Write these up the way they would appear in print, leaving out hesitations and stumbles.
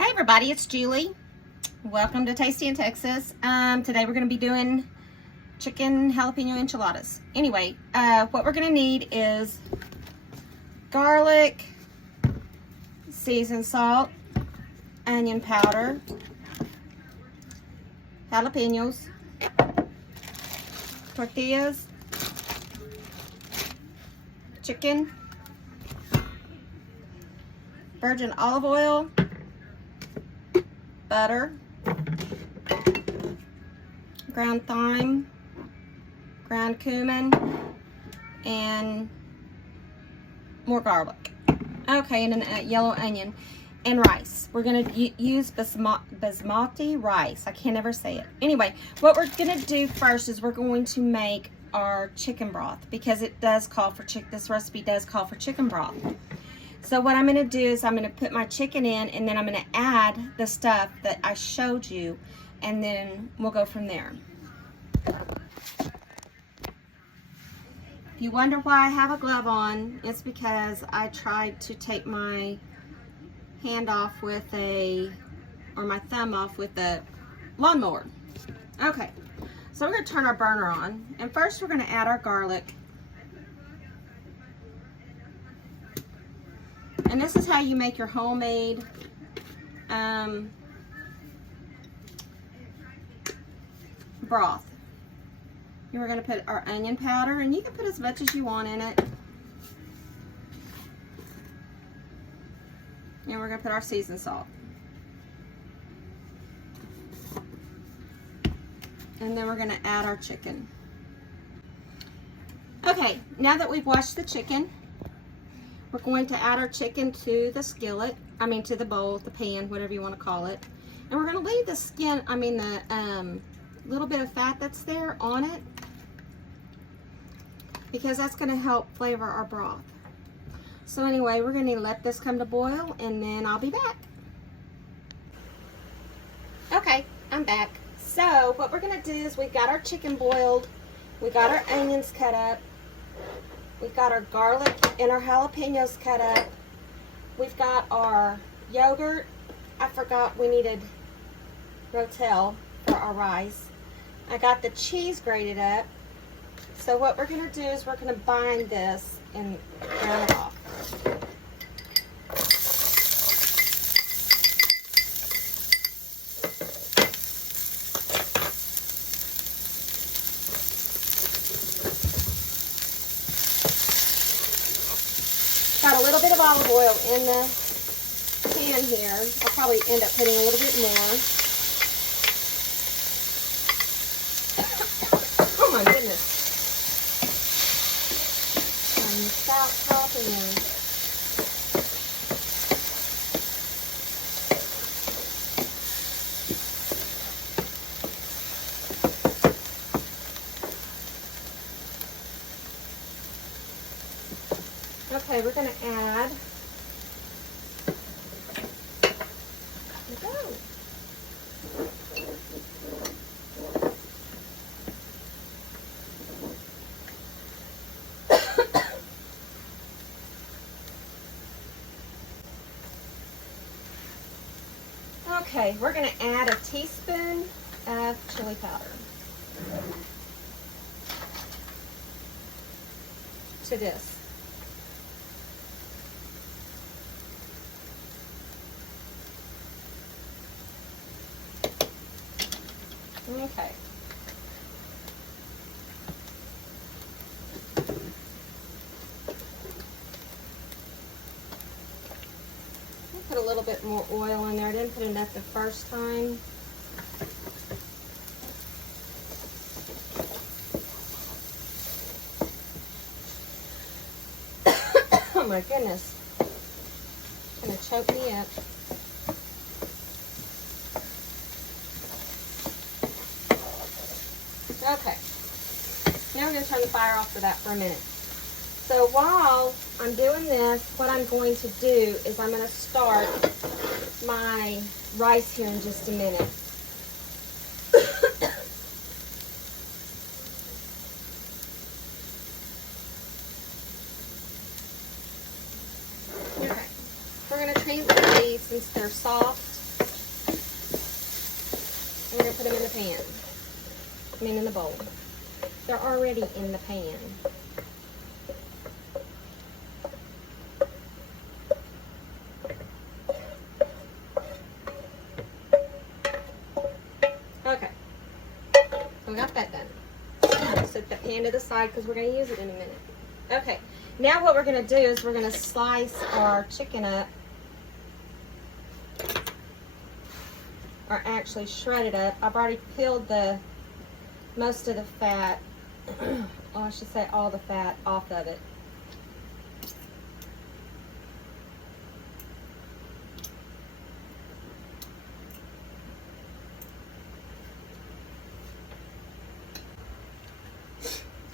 Hey everybody, it's Julie. Welcome to Tasty in Texas. Today we're going to be doing chicken jalapeno enchiladas. Anyway, what we're going to need is garlic, seasoned salt, onion powder, jalapeños, tortillas, chicken, virgin olive oil, butter, ground thyme, ground cummin, and more garlic. Okay, and a yellow onion and rice. We're going to use basmati rice. I can't ever say it. Anyway, what we're going to do first is we're going to make our chicken broth because it does call for this recipe does call for chicken broth. So what I'm going to do is I'm going to put my chicken in, and then I'm going to add the stuff that I showed you, and then we'll go from there. If you wonder why I have a glove on, it's because I tried to take my hand off with my thumb off with a lawnmower. Okay, so we're going to turn our burner on, and first we're going to add our garlic. And this is how you make your homemade broth. We're going to put our onion powder, and you can put as much as you want in it. And we're going to put our seasoned salt. And then we're going to add our chicken. Okay, now that we've washed the chicken, we're going to add our chicken to the skillet, to the bowl, the pan, whatever you want to call it. And we're going to leave the skin, the little bit of fat that's there on it, because that's going to help flavor our broth. So anyway, we're going to let this come to boil, and then I'll be back. Okay, I'm back. So what we're going to do is we've got our chicken boiled, we got our onions cut up, we've got our garlic and our jalapenos cut up. We've got our yogurt. I forgot we needed rotel for our rice. I got the cheese grated up. So what we're going to do is we're going to bind this and ground it off. Got a little bit of olive oil in the pan here. I'll probably end up putting a little bit more. Oh my goodness. Stop talking. Okay, we're going to add, okay, we're going to add a teaspoon of chili powder to this. Okay. I'll put a little bit more oil in there. I didn't put enough the first time. Oh my goodness. It's going to choke me up. Okay, now we're going to turn the fire off for that for a minute. So while I'm doing this, what I'm going to do is I'm going to start my rice here in just a minute. Okay, we're going to transfer these since they're soft. we're going to put them in the pan. I mean in the bowl. They're already in the pan. Okay. So we got that done. I'll set the pan to the side because we're going to use it in a minute. Okay. Now what we're going to do is we're going to slice our chicken up. Or actually shred it up. I've already peeled most of the fat, or I should say all the fat off of it.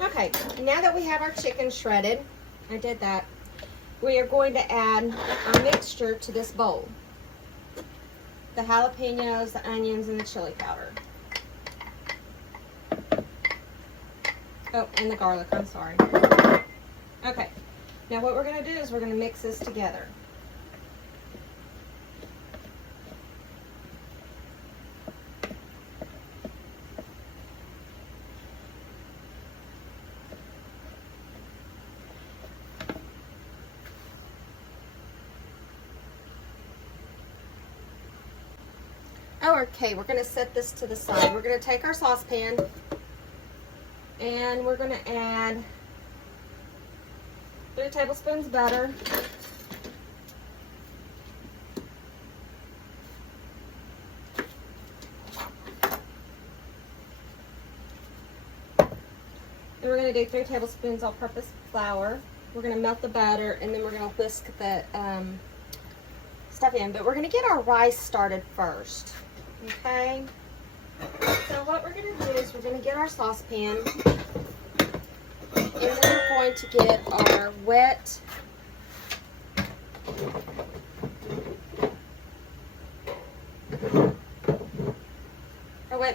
Okay, now that we have our chicken shredded, I did that, we are going to add our mixture to this bowl. The jalapeños, the onions, and the chili powder. Oh, and the garlic, I'm sorry. Okay, now what we're going to do is we're going to mix this together. Oh, okay, we're going to set this to the side. We're going to take our saucepan and we're going to add 3 tablespoons butter. And we're going to do 3 tablespoons all-purpose flour. We're going to melt the butter and then we're going to whisk the stuff in. But we're going to get our rice started first. Okay, so what we're going to do is we're going to get our saucepan and then we're going to get our wet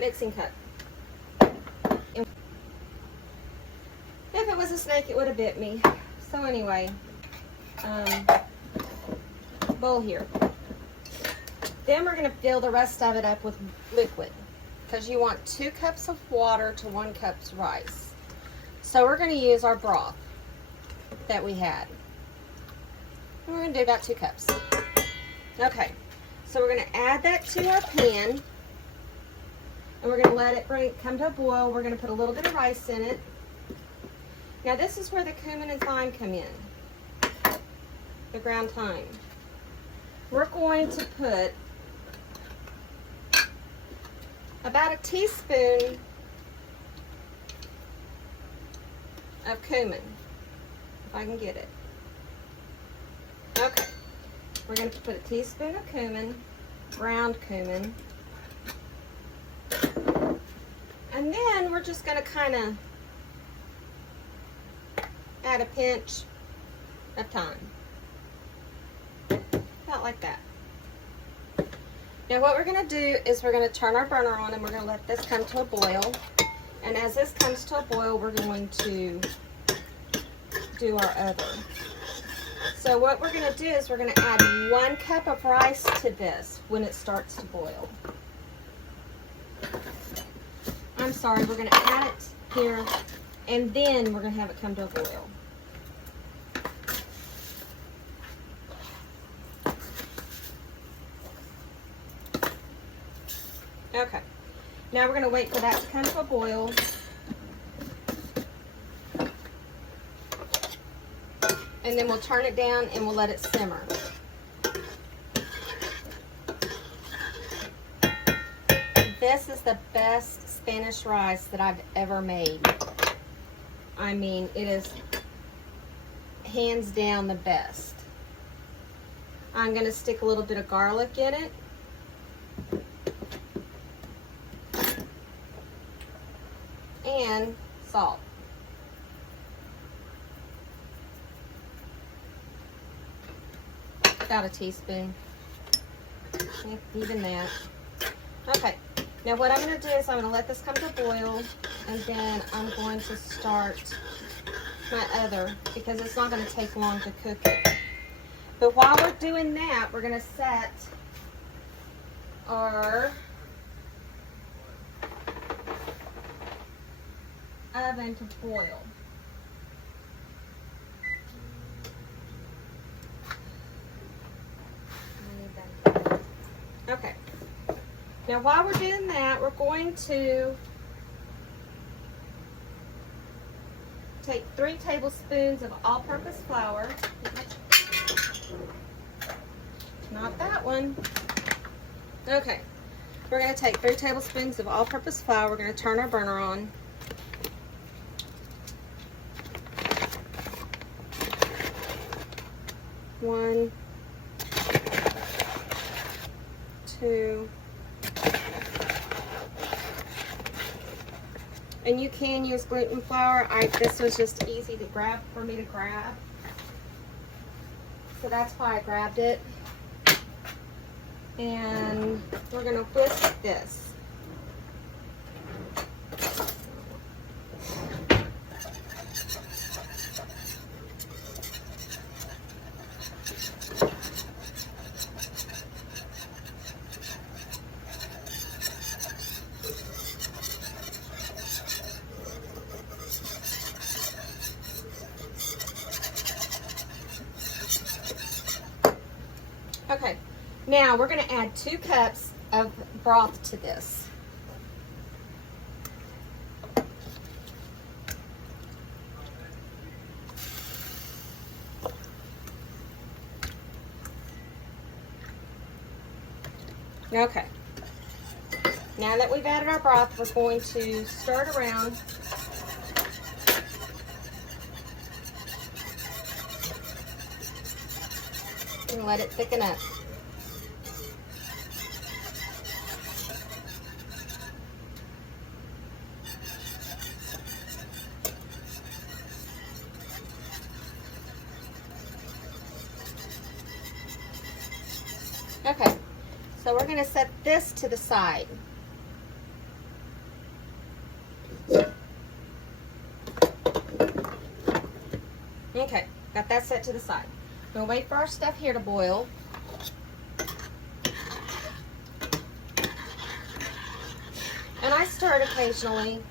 mixing cup. If it was a snake, it would have bit me. So anyway, bowl here. Then we're going to fill the rest of it up with liquid because you want 2 cups of water to 1 cup's rice. So we're going to use our broth that we had. And we're going to do about 2 cups. Okay, so we're going to add that to our pan and we're going to let it come to a boil. We're going to put a little bit of rice in it. Now this is where the cummin and thyme come in, the ground thyme. We're going to put about a teaspoon of cummin, if I can get it. Okay, we're going to put a teaspoon of cummin, ground cummin, and then we're just going to kind of add a pinch of thyme, about like that. Now what we're going to do is we're going to turn our burner on and we're going to let this come to a boil. And as this comes to a boil, we're going to do our other. So what we're going to do is we're going to add 1 cup of rice to this when it starts to boil. I'm sorry, we're going to add it here and then we're going to have it come to a boil. Okay, now we're going to wait for that to come to a boil. And then we'll turn it down and we'll let it simmer. This is the best Spanish rice that I've ever made. I mean, it is hands down the best. I'm going to stick a little bit of garlic in it. And salt. About a teaspoon. Even that. Okay. Now what I'm going to do is I'm going to let this come to a boil and then I'm going to start my other because it's not going to take long to cook it. But while we're doing that, we're going to set our oven to boil. Okay. Now while we're doing that, we're going to take 3 tablespoons of all-purpose flour. Not that one. Okay. We're going to take 3 tablespoons of all-purpose flour. We're going to turn our burner on. One, 2, and you can use gluten flour. This was just easy to grab for me to grab, so that's why I grabbed it. And we're gonna whisk this. Okay, now we're going to add 2 cups of broth to this. Okay, now that we've added our broth, we're going to stir it around. And let it thicken up. Okay, so we're going to set this to the side. Okay, got that set to the side. We'll wait for our stuff here to boil. And I stir it occasionally.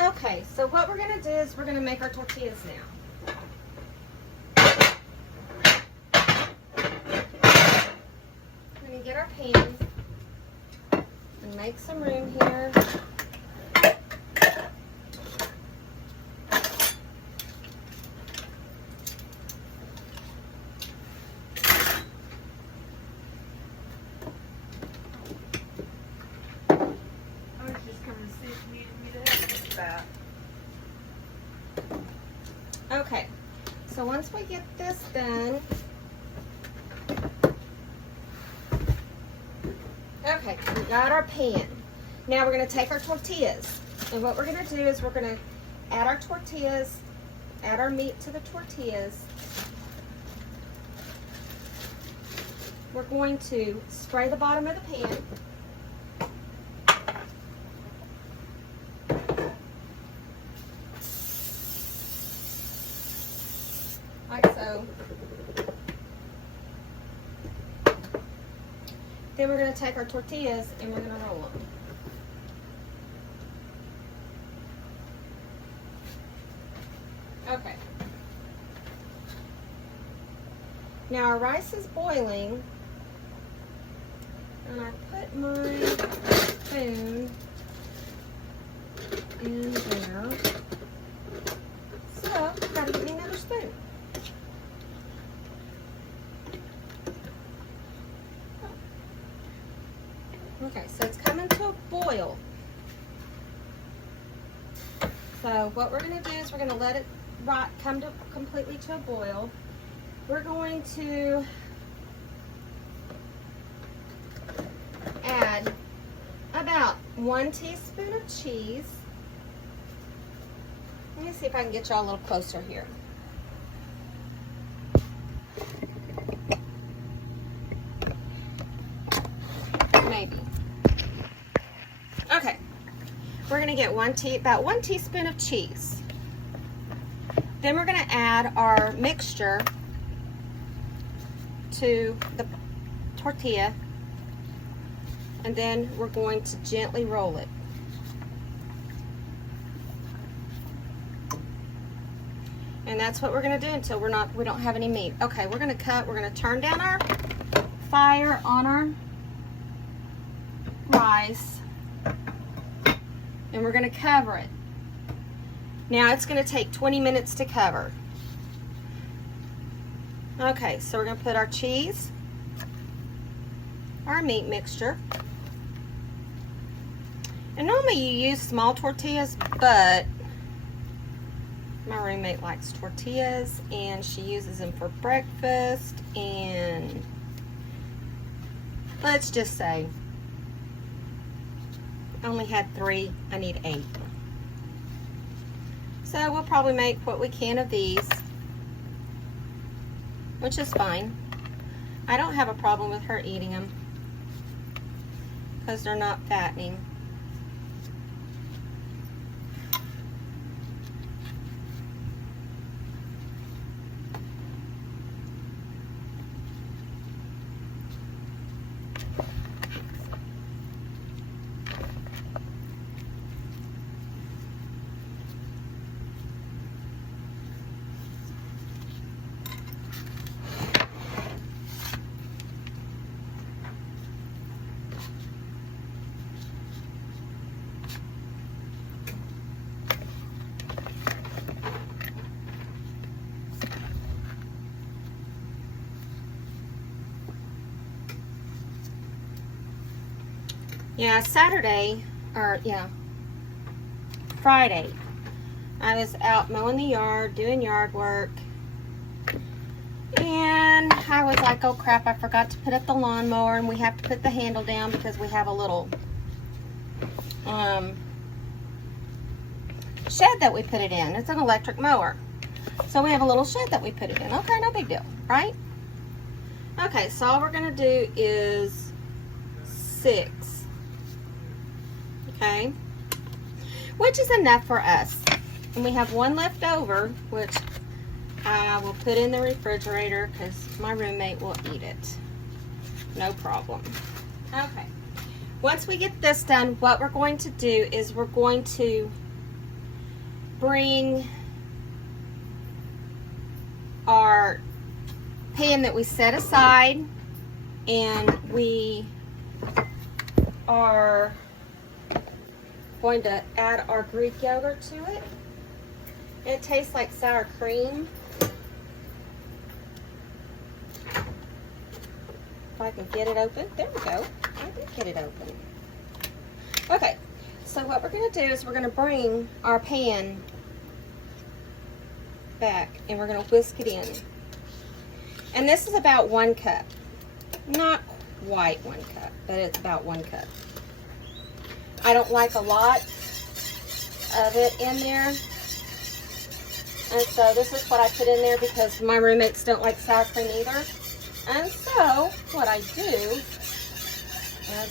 Okay, so what we're going to do is we're going to make our tortillas now. We're going to get our pan and make some room here. Okay, so once we get this done, okay, we got our pan. Now we're going to take our tortillas, and what we're going to do is we're going to add our tortillas, add our meat to the tortillas. We're going to spray the bottom of the pan. Like so. Then we're going to take our tortillas and we're going to roll them. Okay. Now our rice is boiling, and I put my spoon in there. So, I've got to get me another spoon. Okay, so it's coming to a boil. So what we're going to do is we're going to let it come to completely to a boil. We're going to add about 1 teaspoon of cheese. Let me see if I can get y'all a little closer here. Maybe. Okay, we're going to get about 1 teaspoon of cheese. Then we're going to add our mixture to the tortilla, and then we're going to gently roll it. And that's what we're going to do until we don't have any meat. Okay, we're going to turn down our fire on our rice, and we're going to cover it. Now it's going to take 20 minutes to cover. Okay, so we're going to put our cheese, our meat mixture. And normally you use small tortillas, but my roommate likes tortillas and she uses them for breakfast, and let's just say I only had 3, I need 8. So we'll probably make what we can of these, which is fine. I don't have a problem with her eating them because they're not fattening. Yeah, Friday, I was out mowing the yard, doing yard work, and I was like, oh crap, I forgot to put up the lawnmower, and we have to put the handle down because we have a little shed that we put it in. It's an electric mower. So we have a little shed that we put it in. Okay, no big deal, right? Okay, so all we're gonna do is 6. Okay, which is enough for us. And we have 1 left over, which I will put in the refrigerator because my roommate will eat it. No problem. Okay, once we get this done, what we're going to do is we're going to bring our pan that we set aside, and we are going to add our Greek yogurt to it. It tastes like sour cream. If I can get it open. There we go. I did get it open. Okay, so what we're going to do is we're going to bring our pan back and we're going to whisk it in. And this is about 1 cup. Not quite 1 cup, but it's about 1 cup. I don't like a lot of it in there, and so this is what I put in there because my roommates don't like sour cream either. And so what I do is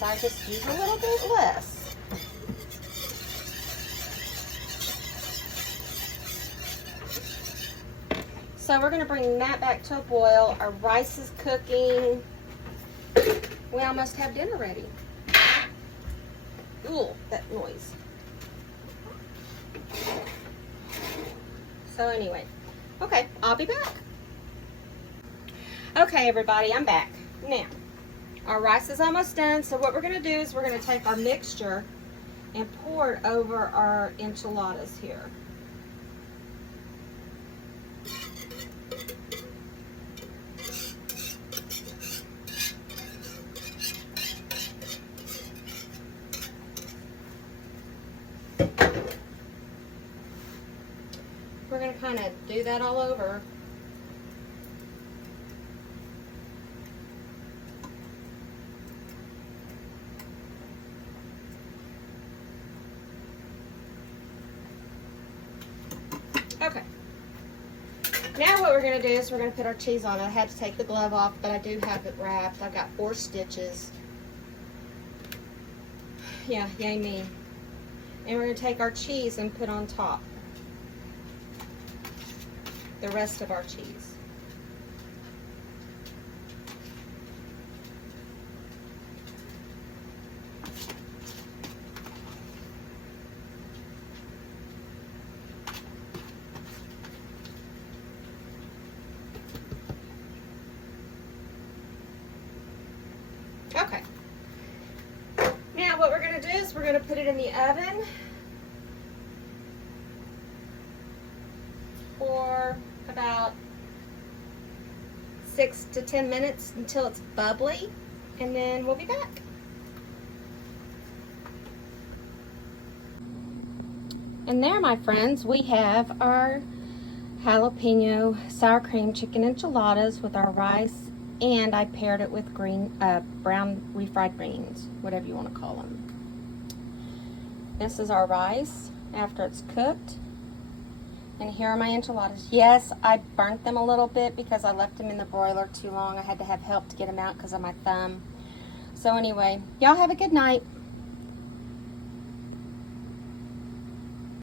I just use a little bit less. So we're going to bring that back to a boil. Our rice is cooking. We almost have dinner ready. Ooh, that noise. So anyway, okay, I'll be back. Okay, everybody, I'm back. Now, our rice is almost done, so what we're going to do is we're going to take our mixture and pour it over our enchiladas here. We're going to kind of do that all over. Okay. Now what we're going to do is we're going to put our cheese on it. I had to take the glove off, but I do have it wrapped. I've got 4 stitches. Yeah, yay me. And we're going to take our cheese and put on top. the rest of our cheese. Okay. Now what we're going to do is we're going to put it in the oven for about 6 to 10 minutes until it's bubbly, and then we'll be back. And there, my friends, we have our jalapeno sour cream chicken enchiladas with our rice, and I paired it with brown refried greens, whatever you want to call them. This is our rice after it's cooked. And here are my enchiladas. Yes, I burnt them a little bit because I left them in the broiler too long. I had to have help to get them out because of my thumb. So anyway, y'all have a good night.